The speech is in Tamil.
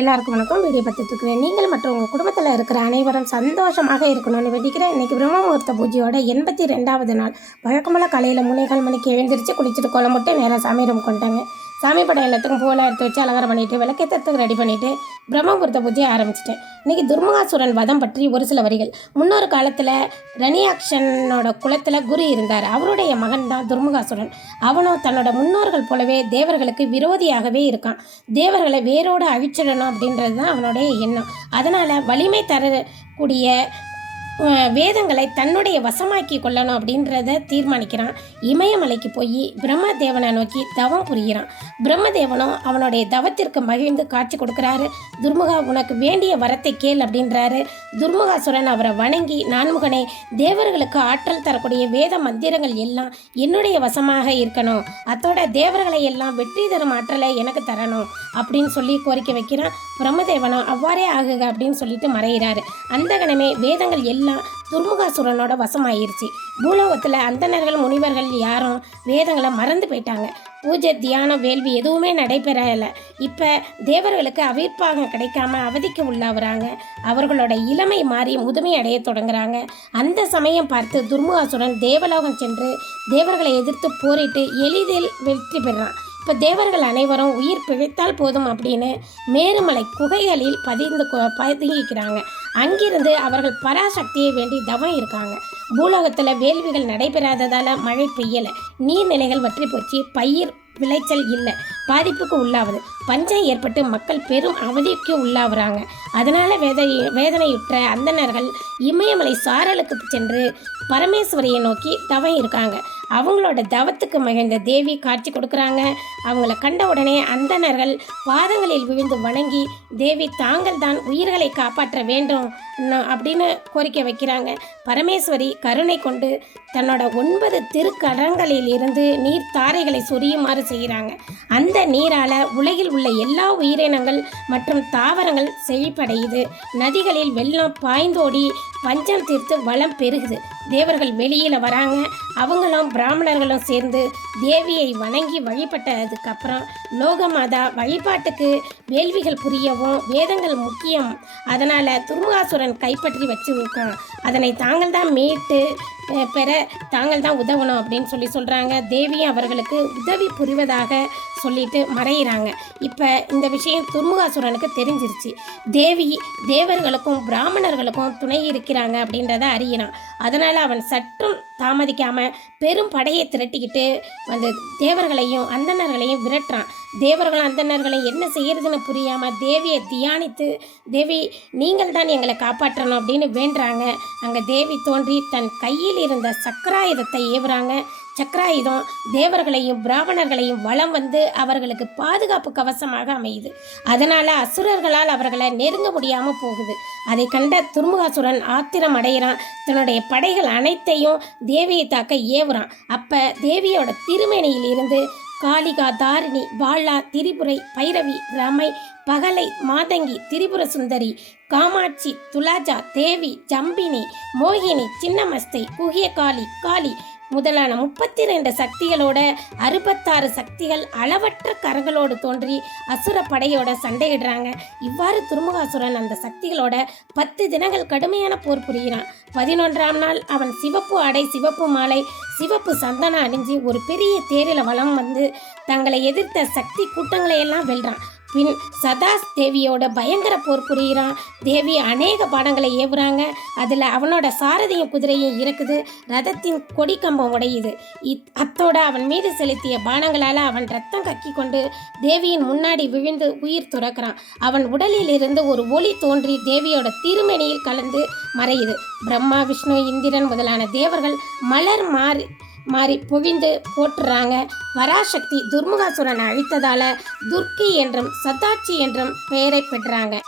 எல்லாருக்கும் வணக்கம். வீடியோ பார்த்துட்டு நீங்கள் மற்றும் உங்கள் குடும்பத்தில் இருக்கிற அனைவரும் சந்தோஷமாக இருக்கணும்னு வேண்டிக்கிறேன். இன்றைக்கி பிரம்ம முகூர்த்த பூஜையோட எண்பத்தி ரெண்டாவது நாள். வழக்கமெல்லாம் காலையில் மூணேகால் மணிக்கு எழுந்திரிச்சு குளிச்சுட்டு கோலம் போட்டு நேராக சாமி ரூம் கொண்டாங்க சாமி படம் எல்லாத்துக்கும் பூவெல்லாம் எடுத்து வச்சு அலங்காரம் பண்ணிவிட்டு விளக்கேற்றத்துக்கு ரெடி பண்ணிவிட்டு பிரம்மபுரத்தை பூஜையை ஆரம்பிச்சிட்டேன். இன்றைக்கி துர்மகாசுரன் வதம் பற்றி ஒரு சில வரிகள். முன்னொரு காலத்தில் ரணியாக்ஷனோட குலத்தில் குரு இருந்தார். அவருடைய மகன் தான் துர்முகாசுரன். அவனும் தன்னோட முன்னோர்கள் போலவே தேவர்களுக்கு விரோதியாகவே இருக்கான். தேவர்களை வேரோடு அழிச்சிடணும் அப்படின்றது தான் அவனுடைய எண்ணம். அதனால் வலிமை தரக்கூடிய வேதங்களை தன்னுடைய வசமாக்கி கொள்ளணும் அப்படின்றத தீர்மானிக்கிறான். இமயமலைக்கு போய் பிரம்மதேவனை நோக்கி தவம் புரிகிறான். பிரம்மதேவனும் அவனுடைய தவத்திற்கு மகிழ்ந்து காட்சி கொடுக்குறாரு. துர்முகா உனக்கு வேண்டிய வரத்தை கேள் அப்படின்றாரு. துர்முகாசுரன் அவரை வணங்கி நான்முகனே தேவர்களுக்கு ஆற்றல் தரக்கூடிய வேத மந்திரங்கள் எல்லாம் என்னுடைய வசமாக இருக்கணும். அத்தோட தேவர்களை எல்லாம் வெற்றி தரும் ஆற்றலை எனக்கு தரணும் அப்படின்னு சொல்லி கோரிக்கை வைக்கிறான். பிரம்மதேவனும் அவ்வாறே ஆகுக அப்படின்னு சொல்லிட்டு மறைகிறாரு. அந்த கணமே வேதங்கள் எல்லாம் துர்முகாசுரனோட வசமாயிருச்சு. பூலோகத்தில் அந்தணர்கள் முனிவர்கள் யாரும் வேதங்களை மறந்து போயிட்டாங்க. பூஜை தியானம் வேள்வி எதுவுமே நடைபெறலை. இப்போ தேவர்களுக்கு அவிர்ப்பாகம் கிடைக்காம அவதிக்கு உள்ளாகுறாங்க அவர்களோட இளமை மாறி முதுமை அடைய தொடங்குறாங்க. அந்த சமயம் பார்த்து துர்முகாசுரன் தேவலோகம் சென்று தேவர்களை எதிர்த்து போரிட்டு எளிதில் வெற்றி பெறான். இப்போ தேவர்கள் அனைவரும் உயிர் பிழைத்தால் போதும் அப்படின்னு மேருமலை குகைகளில் பதிந்து கொ- பதுங்கிக்கிறாங்க. அங்கிருந்து அவர்கள் பராசக்தியை வேண்டி தவம் இருக்காங்க. பூலோகத்தில் வேள்விகள் நடைபெறாததால் மழை பெய்யலை. நீர்நிலைகள் வற்றி போச்சு. பயிர் விளைச்சல் இல்லை. பாதிப்புக்கு உள்ளாகுது பஞ்சம் ஏற்பட்டு மக்கள் பெரும் அவதிக்கு உள்ளாகுறாங்க அதனால வேதனை வேதனையுற்ற அந்தணர்கள் இமயமலை சாரலுக்கு சென்று பரமேஸ்வரியை நோக்கி தவம் இருக்காங்க. அவங்களோட தவத்துக்கு மகிழ்ந்த தேவி காட்சி கொடுக்குறாங்க. அவங்கள கண்ட உடனே அந்தணர்கள் பாதங்களில் விழுந்து வணங்கி தேவி தாங்கள் தான் உயிர்களை காப்பாற்ற வேண்டும் அப்படின்னு கோரிக்கை வைக்கிறாங்க. பரமேஸ்வரி கருணை கொண்டு தன்னோட ஒன்பது திருக்கடங்களில் இருந்து நீர் தாரைகளை சொரியுமாறு செய்கிறாங்க. அந்த நீரால உலகில் உள்ள எல்லா உயிரினங்கள் மற்றும் தாவரங்கள் செழிப்படையுது. நதிகளில் வெள்ளம் பாய்ந்தோடி பஞ்சம் தீர்த்து வளம் பெருகுது. தேவர்கள் வெளியில் வராங்க. அவங்களும் பிராமணர்களும் சேர்ந்து தேவியை வணங்கி வழிபட்டதுக்கப்புறம் லோகமாதா வழிபாட்டுக்கு வேள்விகள் புரியவும் வேதங்கள் முக்கியம். அதனால் துர்முகாசுரன் கைப்பற்றி வச்சிருக்கான். அதனை தாங்கள் தான் மீட்டு பெற தாங்கள் தான் உதவணும் அப்படின்னு சொல்லி சொல்கிறாங்க தேவியும் அவர்களுக்கு உதவி புரிவதாக சொல்லிட்டு மறையிறாங்க. இப்போ இந்த விஷயம் துர்முகாசுரனுக்கு தெரிஞ்சிருச்சு. தேவி தேவர்களுக்கும் பிராமணர்களுக்கும் துணை இருக்கிறாங்க அப்படின்றத அறியினான் அதனால் அவன் சற்றும் தாமதிக்காமல் பெரும் படையை திரட்டிக்கிட்டு வந்து தேவர்களையும் அந்தனர்களையும் விரட்டுறான். தேவர்கள் அந்தனர்களை என்ன செய்கிறதுன்னு புரியாமல் தேவியை தியானித்து தேவி நீங்கள் தான் எங்களை காப்பாற்றணும் அப்படின்னு வேண்டுறாங்க. அங்கே தேவி தோன்றி தன் கையில் இருந்த சக்கராயுதத்தை ஏவுறாங்க. சக்கராயுதம் தேவர்களையும் பிராமணர்களையும் வலம் வந்து அவர்களுக்கு பாதுகாப்பு கவசமாக அமையுது. அதனால் அசுரர்களால் அவர்களை நெருங்க முடியாமல் போகுது. அதை கண்ட துர்முகாசுரன் ஆத்திரம் அடைகிறான் தன்னுடைய படைகள் அனைத்தையும் தேவியை தாக்க ஏவுறான். அப்போ தேவியோட திருமேனியில் இருந்து காளிகா தாரிணி பாலா திரிபுரை பைரவி ரமை பகலை மாதங்கி திரிபுர சுந்தரி காமாட்சி துலாஜா தேவி ஜம்பினி மோகினி சின்னமஸ்தை குகியகாளி காளி முதலான முப்பத்தி ரெண்டு சக்திகளோட அறுபத்தாறு சக்திகள் அளவற்ற கரங்களோடு தோன்றி அசுர படையோட சண்டையிடுறாங்க. இவ்வாறு துருமுகாசுரன் அந்த சக்திகளோட பத்து தினங்கள் கடுமையான போர் புரிகிறான். பதினொன்றாம் நாள் அவன் சிவப்பு ஆடை சிவப்பு மாலை சிவப்பு சந்தனம் அணிஞ்சு ஒரு பெரிய தேரில் வளம் வந்து தங்களை எதிர்த்த சக்தி கூட்டங்களை எல்லாம் வெல்றான். பின் சதாஸ் தேவியோட பயங்கர போர் புரிகிறான் தேவி அநேக பாடங்களை ஏவுறாங்க. அதில் அவனோட சாரதியும் குதிரையும் இறக்குது ரதத்தின் கொடி கம்பம் உடையுது. இத் அத்தோட அவன் மீது செலுத்திய பானங்களால் அவன் ரத்தம் கக்கி கொண்டு தேவியின் முன்னாடி விழுந்து உயிர் துறக்கிறான். அவன் உடலில் இருந்து ஒரு ஒளி தோன்றி தேவியோட திருமணியில் கலந்து மறையுது. பிரம்மா விஷ்ணு இந்திரன் முதலான தேவர்கள் மலர் மாறி மாறி புவிந்து போற்றுறாங்க. வராசக்தி துர்முகாசுரனை அழித்ததால துர்க்கி என்றும் சதாட்சி என்றும் பெயரை பெற்றாங்க.